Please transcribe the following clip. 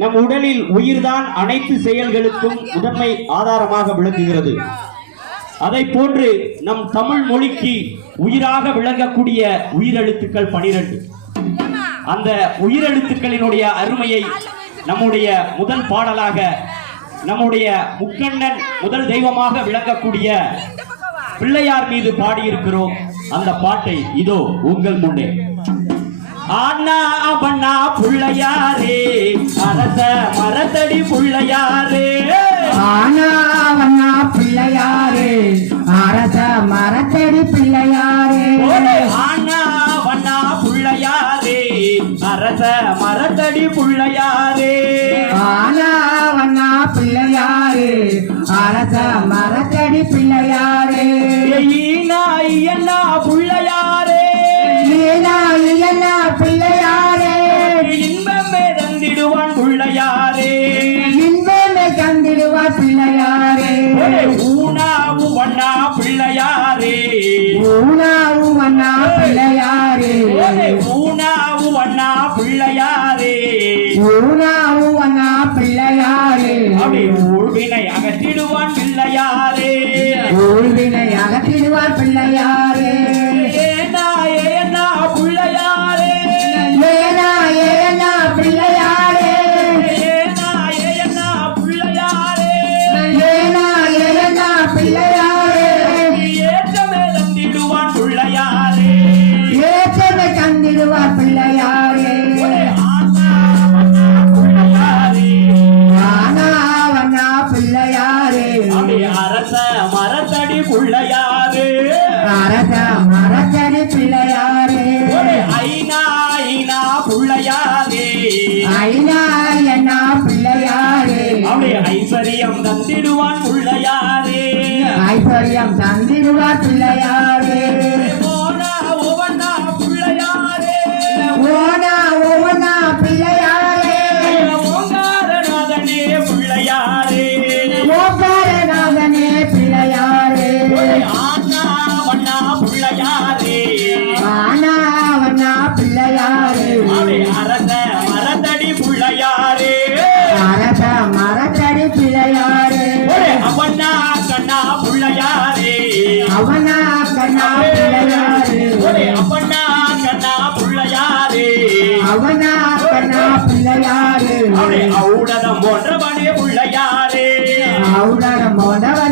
நம் உடலில் உயிர்தான் அனைத்து செயல்களுக்கும் முதன்மை ஆதாரமாக விளங்குகிறது. அதை போன்று நம் தமிழ் மொழிக்கு உயிராக விளங்கக்கூடிய உயிரெழுத்துக்கள் 12. அந்த உயிரெழுத்துக்களினுடைய அருமையை நம்முடைய முதல் பாடலாக நம்முடைய முக்கண்ணன் முதல் தெய்வமாக விளங்கக்கூடிய பிள்ளையார் மீது பாடியிருக்கிறோம். அந்த பாட்டை இதோ உங்கள் முன்னே. ஆனா அவனா புள்ளையாரே அரச மரத்தடி புள்ளையாரே, ஆனா அவனா பிள்ளையாரே அரச மரத்தடி பிள்ளையாரே, ஆனா அவனா புள்ளையாரே அரச மரத்தடி புள்ளையாரே, ஆனா அவனா பிள்ளையாரே அரச மரத்தடி பிள்ளையாரே, ஈனா புள்ளையாரே ஈனா பிள்ளையாரே, இன்பமே தந்திடுவான் புள்ளையாரே, இன்பமே தந்திடுவான் பிள்ளையாரே, ஊனாவு வண்ணா பிள்ளையாரே, ஊனாவு வண்ணா பிள்ளையாரே, ஊனாவு வண்ணா பிள்ளையாரே, ஊனாவு வண்ணா பிள்ளையாரே, அப்படி ஊழ்வினை அகற்றிடுவான் பிள்ளையாரே, ஊழ்வினை அகற்றிடுவான் பிள்ளையாரே, ஏனா ஏனா பிள்ளையாரே, ஏனா ஏனா பிள்ளையாரே, ஏனா ஏனா பிள்ளையாரே, ஏனா ஏனா பிள்ளையாரே, ஏற்றமே தந்திடுவான் பிள்ளையாரே, ஏற்றமே தந்திடுவான் பிள்ளையாரே, ஆனா வண்ணா பிள்ளையாரே, அரச மரத்தடி பிள்ளையாரே, அரச மரத்தடி பிள்ளையாரே, ஐனா ஐனா பிள்ளையாரே, ஐனா என்ன பிள்ளையாரே, அவளை ஐஸ்வர்யம் தந்திடுவான் பிள்ளையாரே, ஐஸ்வர்யம் தந்திடுவான் பிள்ளையாரே, ஓனா ஒவ்வொன்னா பிள்ளையாரே, ஓனா ஒவ்வொன்னா பிள்ளையாரே, ஓங்காரநாதனே பிள்ளையாரே, ஓங்காரநாதனே பிள்ளையாரே, ஆனா வண்ணா பிள்ளையாரே, ஆனா வண்ணா பிள்ளையாரே, அவளை அரச மரத்தடி பிள்ளையாரே, அரச மரத்தடி பிள்ளையாரே, அவனா கண்ணா பிள்ளையாரே, அவனா கண்ணா பிள்ளையாரே, அவனா கண்ணா பிள்ளையாரே, அவனா கண்ணா பிள்ளையாரே, அவளை ஔடதம் போன்றவனே பிள்ளையாரே, அவுடரம் போனவனே